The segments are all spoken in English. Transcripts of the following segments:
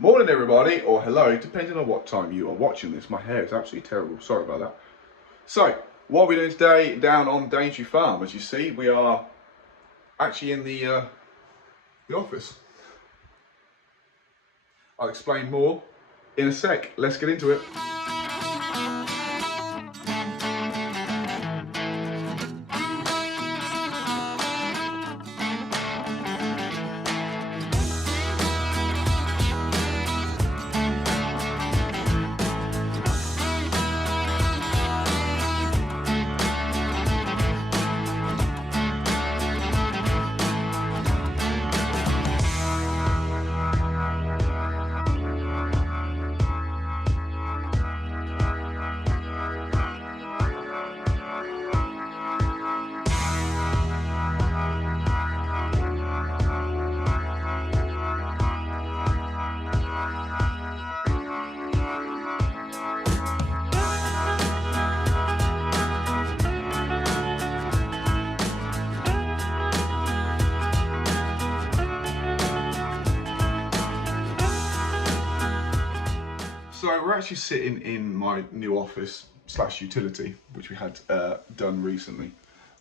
Morning everybody, or hello, depending on what time you are watching this. My hair is absolutely terrible, sorry about that. So, what are we doing today down on Daintree Farm? As you see, we are actually in the office. I'll explain more in a sec. Let's get into it. So we're actually sitting in my new office / utility, which we had done recently.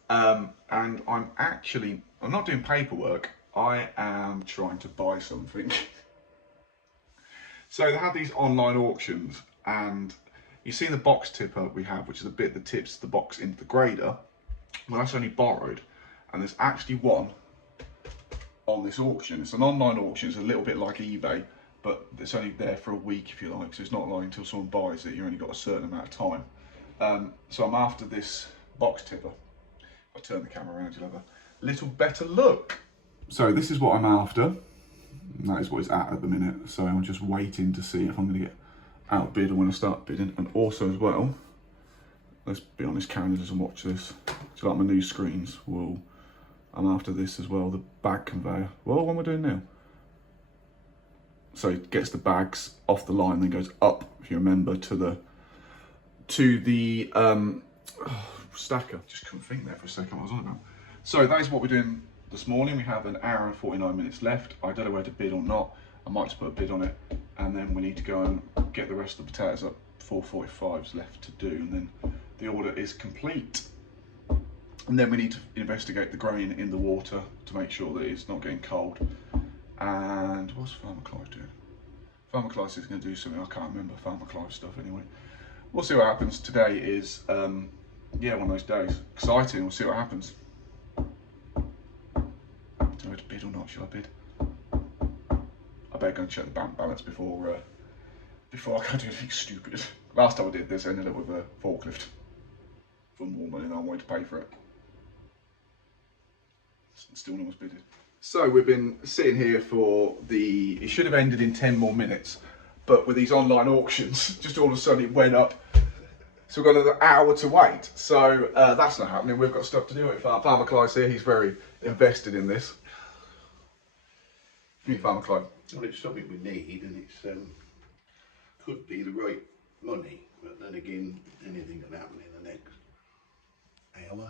And I'm not doing paperwork, I am trying to buy something. So they have these online auctions, and you see the box tipper we have, which is the bit that tips the box into the grader. Well, that's only borrowed, and there's actually one on this auction. It's an online auction, it's a little bit like eBay, but it's only there for a week if you like, so it's not like until someone buys it, you've only got a certain amount of time. So I'm after this box tipper. If I turn the camera around, you'll have a little better look. So this is what I'm after, and that is what it's at the minute, so I'm just waiting to see if I'm going to get outbid or when I start bidding. And also as well, let's be honest, cameras and watch this, so like my new screens, I'm after this as well, the bag conveyor. Well, what am I doing now? So it gets the bags off the line, then goes up, if you remember, to the stacker. Just couldn't think there for a second what I was on about. So that is what we're doing this morning. We have an hour and 49 minutes left. I don't know whether to bid or not. I might just put a bid on it, and then we need to go and get the rest of the potatoes up. 445's left to do, and then the order is complete. And then we need to investigate the grain in the water to make sure that it's not getting cold. And what's Farmer Clive doing? Farmer Clive is going to do something, I can't remember Farmer Clive stuff anyway. We'll see what happens. Today is, yeah, one of those days. Exciting, we'll see what happens. Do I have to bid or not? Should I bid? I better go and check the bank balance before I go do anything stupid. Last time I did this, I ended up with a forklift for more money than I wanted to pay for it. Still no one's bidded. So we've been sitting here for it should have ended in 10 more minutes, but with these online auctions, just all of a sudden it went up. So we've got another hour to wait. So that's not happening. We've got stuff to do. Farmer Clive's here, he's very invested in this. Farmer Clive. Well, it's something we need, and it's could be the right money, but then again, anything can happen in the next hour.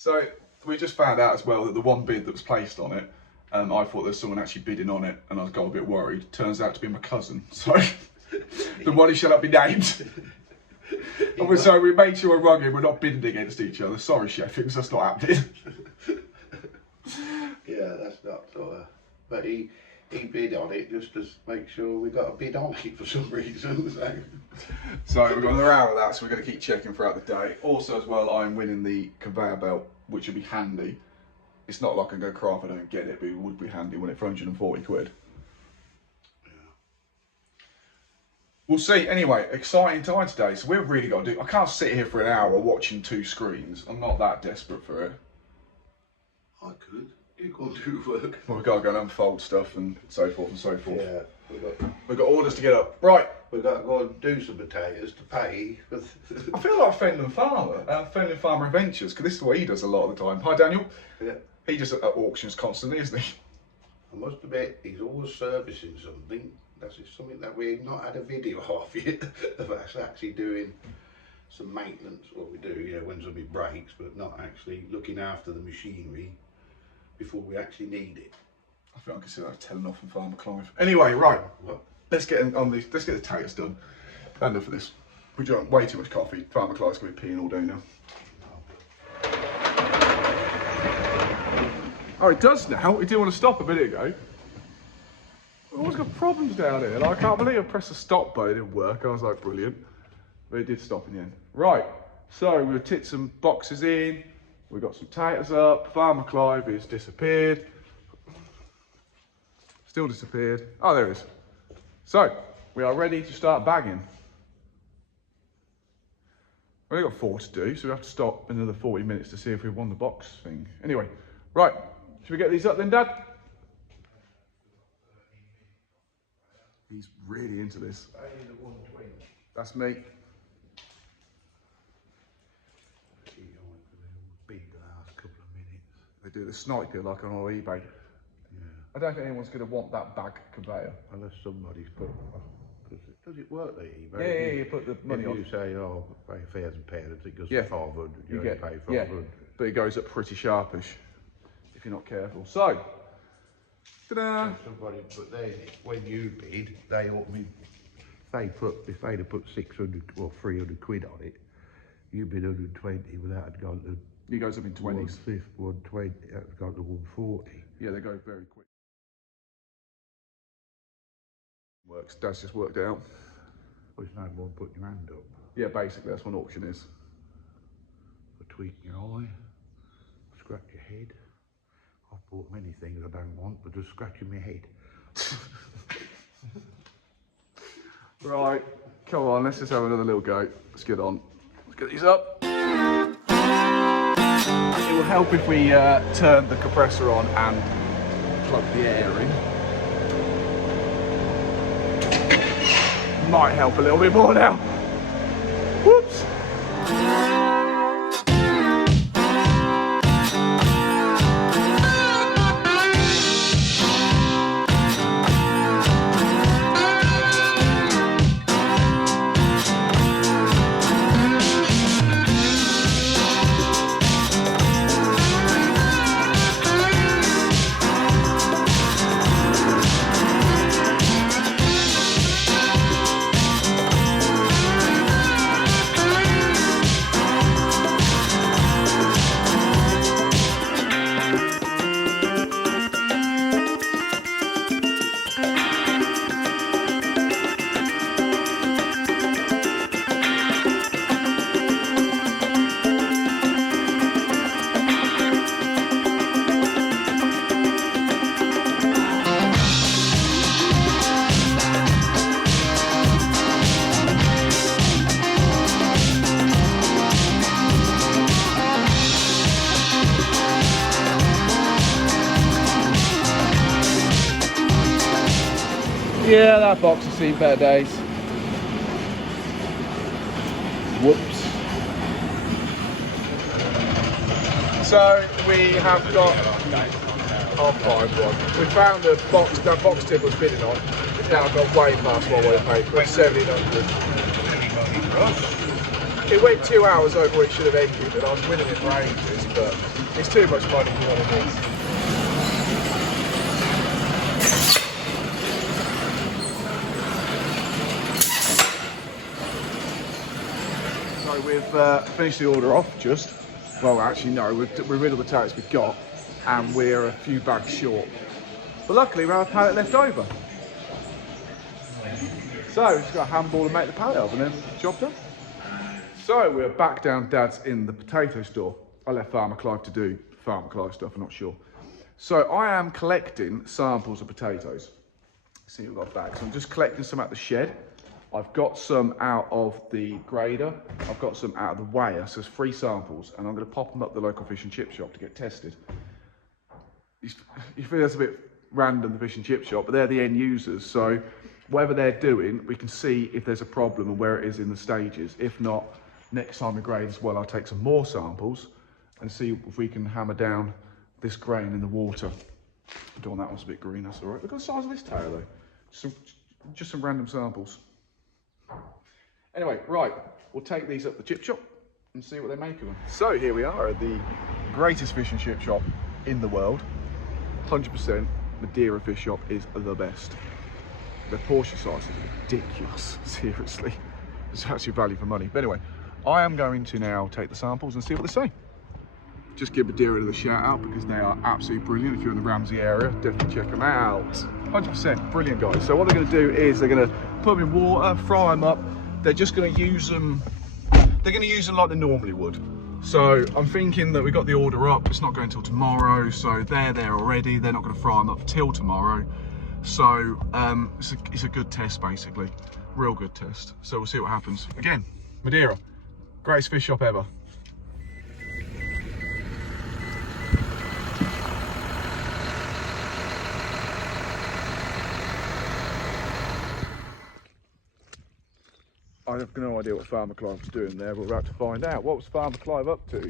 So we just found out as well that the one bid that was placed on it, I thought there's someone actually bidding on it, and I got a bit worried. Turns out to be my cousin, so the money shall not be named. So we made sure I rung him, we're not bidding against each other. Sorry, Sheffield, that's not happening. Yeah, that's not sort of, but he bid on it just to make sure we got a bid on it for some reason. So we've got another hour of that, so we're going to keep checking throughout the day. Also as well, I'm winning the conveyor belt, which would be handy. It's not like I'm going to cry if I don't get it, but it would be handy when it's for 140 quid. Yeah. We'll see. Anyway, exciting time today, so we've really got to do. I can't sit here for an hour watching two screens. I'm not that desperate for it. I could. You can't do work. Well, we've got to go and unfold stuff and so forth and so forth. Yeah. We've got orders to get up. Right. We've got to go and do some potatoes to pay. I feel like Fenland Farmer Adventures, because this is what he does a lot of the time. Hi, Daniel. Yeah. He just at auctions constantly, isn't he? I must admit, he's always servicing something. That's something that we've not had a video of yet, of us actually doing some maintenance. What we do, yeah, when something breaks, but not actually looking after the machinery before we actually need it. I think I consider that telling off from Farmer Clive. Anyway, right, let's get on these. Let's get the taters done. Enough for this. We drank way too much coffee. Farmer Clive's gonna be peeing all day now. Oh, it does now. It didn't want to stop a minute ago. We've always got problems down here. Like, I can't believe I pressed the stop button, it didn't work. I was like, brilliant. But it did stop in the end. Right, so we've tipped some boxes in. We've got some taters up. Farmer Clive has disappeared. Still disappeared. Oh, there it is. So, we are ready to start bagging. We've only got 4 to do, so we have to stop another 40 minutes to see if we won the box thing. Anyway, right, should we get these up then, Dad? He's really into this. That's me. Big the last couple of minutes. They do the sniper like on our eBay. Yeah. I don't think anyone's going to want that bag conveyor. Unless somebody's put. Does it work there, eBay? Yeah, you put the money on. If you say, oh, pay £1,000, it goes Yeah. to 500. You only get pay 500. yeah, but it goes up pretty sharpish if you're not careful. So, ta-da! Somebody, but then when you bid, they ought to be. If they'd have put 600 or 300 quid on it, you bid 120 without it going to. It goes up in 20s. 120, that's gone to 140. Yeah, they go very quick. Works. Dad's just worked it out. Well, it's no more than putting your hand up. Yeah, basically that's what an auction is. Or tweaking your eye, scratch your head. I've bought many things I don't want, but just scratching my head. Right, come on, let's just have another little go. Let's get on. Let's get these up. It will help if we turn the compressor on and plug the air in. Might help a little bit more now. Whoops. Yeah, that box has seen better days. Whoops. So we have got, I'll find one. We found a box, that box Tim was bidding on. It's now got way past what we paid for it, 1,700. It went 2 hours over what it should have ended, and I was winning it for ages, but it's too much money for what it is. So we've finished the order off just. Well, actually no, we're rid of the taters we've got, and we're a few bags short. But luckily we have a pallet left over. So we've just got a handball to make the pallet up and then job done. So we're back down Dad's in the potato store. I left Farmer Clive to do Farmer Clive stuff, I'm not sure. So I am collecting samples of potatoes. See, we've got bags. So I'm just collecting some out the shed. I've got some out of the grader. I've got some out of the weigher. So there's 3 samples, and I'm going to pop them up the local fish and chip shop to get tested. You feel that's a bit random, the fish and chip shop, but they're the end users. So whatever they're doing, we can see if there's a problem and where it is in the stages. If not, next time we grade as well, I'll take some more samples and see if we can hammer down this grain in the water. That one's a bit green, that's all right. Look at the size of this tail though. Just some random samples. Anyway, right, we'll take these up the chip shop and see what they make of them. So here we are at the greatest fish and chip shop in the world, 100%. Madeira fish shop is the best. The portion size is ridiculous, seriously. It's actually value for money. But anyway, I am going to now take the samples and see what they say. Just give Madeira the shout out because they are absolutely brilliant. If you're in the Ramsey area, definitely check them out. 100% brilliant, guys. So what they're going to do is they're going to put them in water, fry them up. They're just going to use them, they're going to use them like they normally would. So I'm thinking that we got the order up, it's not going till tomorrow, so they're there already. They're not going to fry them up till tomorrow. So it's a good test, basically. Real good test. So we'll see what happens. Again, Madeira, greatest fish shop ever. I have no idea what Farmer Clive was doing there, but we're about to find out. What was Farmer Clive up to?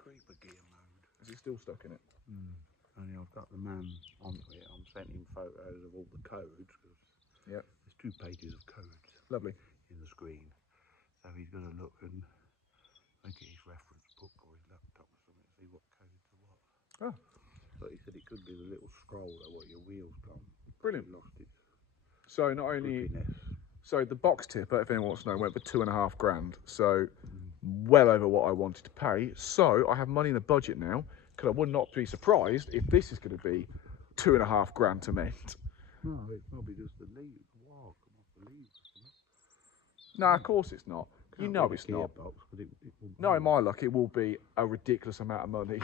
Creeper gear mode. Is he still stuck in it? Only I've got the man onto it. I'm sending him photos of all the codes because Yep. there's 2 pages of codes Lovely. in the screen. So he's going to look and make it his reference book or his laptop or something to see what codes are what. Oh, But he said it could be the little scroll there what your wheel's gone. brilliant. Lost it. So not only, Creepiness. so the box tipper, if anyone wants to know, went for 2.5 grand. So well over what I wanted to pay. So I have money in the budget now, because I would not be surprised if this is going to be 2.5 grand to mend. No, it's probably just the leaves. Wow, come off the leaves. No, of course it's not. You know it's not. Gearbox, but it will No, in my luck, it will be a ridiculous amount of money.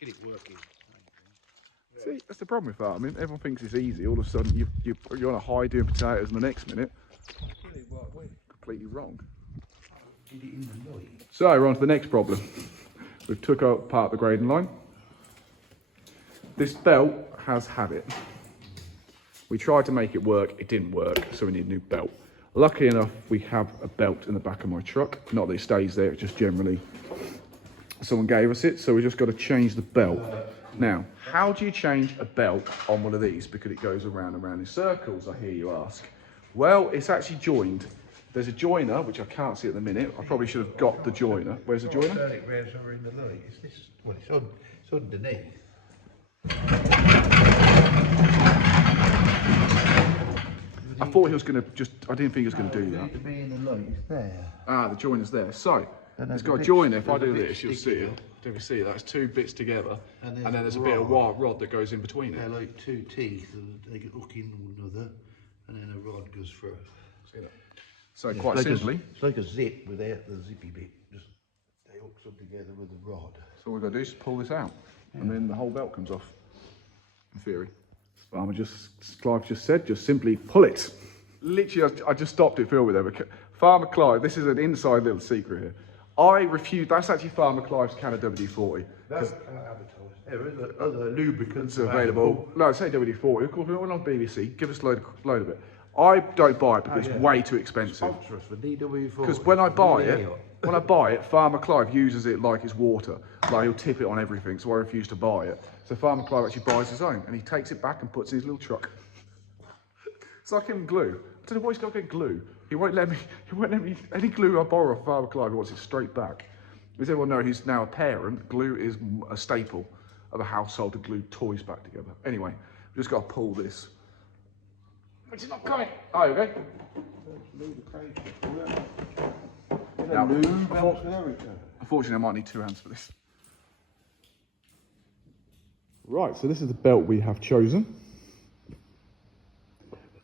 Get it working. See, that's the problem with farming. Everyone thinks it's easy. All of a sudden, you're on a high doing potatoes, and the next minute, completely wrong. Get it in the light. So we're on to the next problem. We've took out part of the grading line. This belt has had it. We tried to make it work. It didn't work, so we need a new belt. Lucky enough, we have a belt in the back of my truck. Not that it stays there, it's just generally someone gave us it, so we just got to change the belt. Now, how do you change a belt on one of these? Because it goes around and around in circles, I hear you ask. Well, it's actually joined. There's a joiner, which I can't see at the minute. I probably should have got the joiner. Where's the joiner? Turn it round so we're in the light. It's this, well, it's underneath. I thought he was going to just, I didn't think he was going to do that. To be in the light, it's there. Ah, the joiner's there. So, it's got a joiner. If I do this, you'll see it. If you see it, that's 2 bits together. And then there's a bit of wire rod that goes in between it. They're like 2 teeth, and they get hook in one another, and then a rod goes through. See that? So quite simply. It's like a zip without the zippy bit. Just they hook them together with a rod. So all we've got to do is just pull this out, and then the whole belt comes off, in theory. Clive just said, just simply pull it. Literally, I just stopped it, Phil, with there. Farmer Clive, this is an inside little secret here. I refuse, that's actually Farmer Clive's can of WD-40. That's advertised. There is other lubricants Available. No, say WD-40. Of course, we're on BBC. Give us a load of it. I don't buy it because it's way too expensive. Sponsor us for DW40. Because when I buy it, Farmer Clive uses it like it's water. Like he'll tip it on everything, so I refuse to buy it. So Farmer Clive actually buys his own, and he takes it back and puts it in his little truck. It's like him glue. I don't know why he's got to get glue. He won't let me, any glue I borrow off Farmer Clive, he wants it straight back. As everyone knows, he's now a parent, glue is a staple of a household to glue toys back together. Anyway, we've just got to pull this. It's not coming. Oh, okay. Now, unfortunately, I might need 2 hands for this. Right, so this is the belt we have chosen.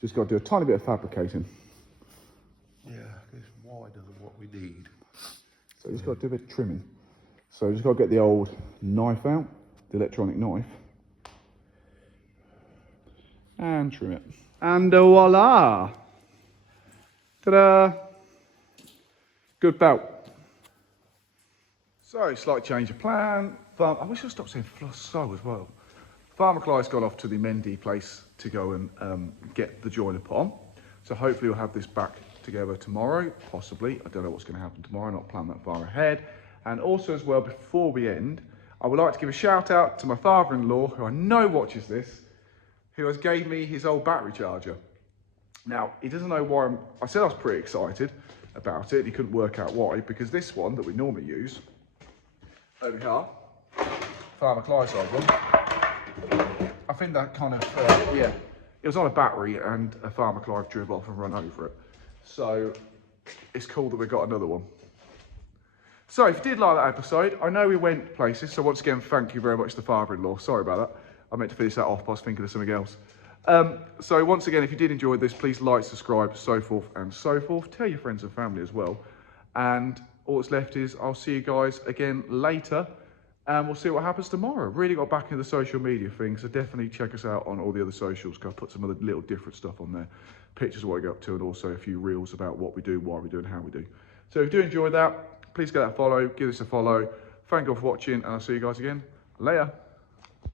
Just got to do a tiny bit of fabricating. Yeah, it's wider than what we need. So just got to do a bit of trimming. So just got to get the old knife out, the electronic knife, and trim it. And voila! Ta-da! Good belt. So, slight change of plan. I wish I stopped saying so as well. Farmer Clive's gone off to the Mendy place to go and get the joiner put on. So hopefully we'll have this back together tomorrow, possibly. I don't know what's going to happen tomorrow, not plan that far ahead. And also as well, before we end, I would like to give a shout out to my father-in-law, who I know watches this, who has gave me his old battery charger. Now, he doesn't know why I said I was pretty excited about it. He couldn't work out why, because this one that we normally use, over here, Farmer Clydeside one, I think that kind of, yeah, it was on a battery and a Farmer Clyde drove off and run over it. So it's cool that we got another one. So if you did like that episode, I know we went places, so once again, thank you very much to father-in-law. Sorry about that. I meant to finish that off, but I was thinking of something else. So once again, if you did enjoy this, please like, subscribe, so forth and so forth. Tell your friends and family as well. And all that's left is I'll see you guys again later, and we'll see what happens tomorrow. Really got back into the social media thing, so definitely check us out on all the other socials, because I put some other little different stuff on there. Pictures of what I get up to, and also a few reels about what we do, why we do, and how we do. So if you do enjoy that, please get that follow, give us a follow. Thank you all for watching, and I'll see you guys again later.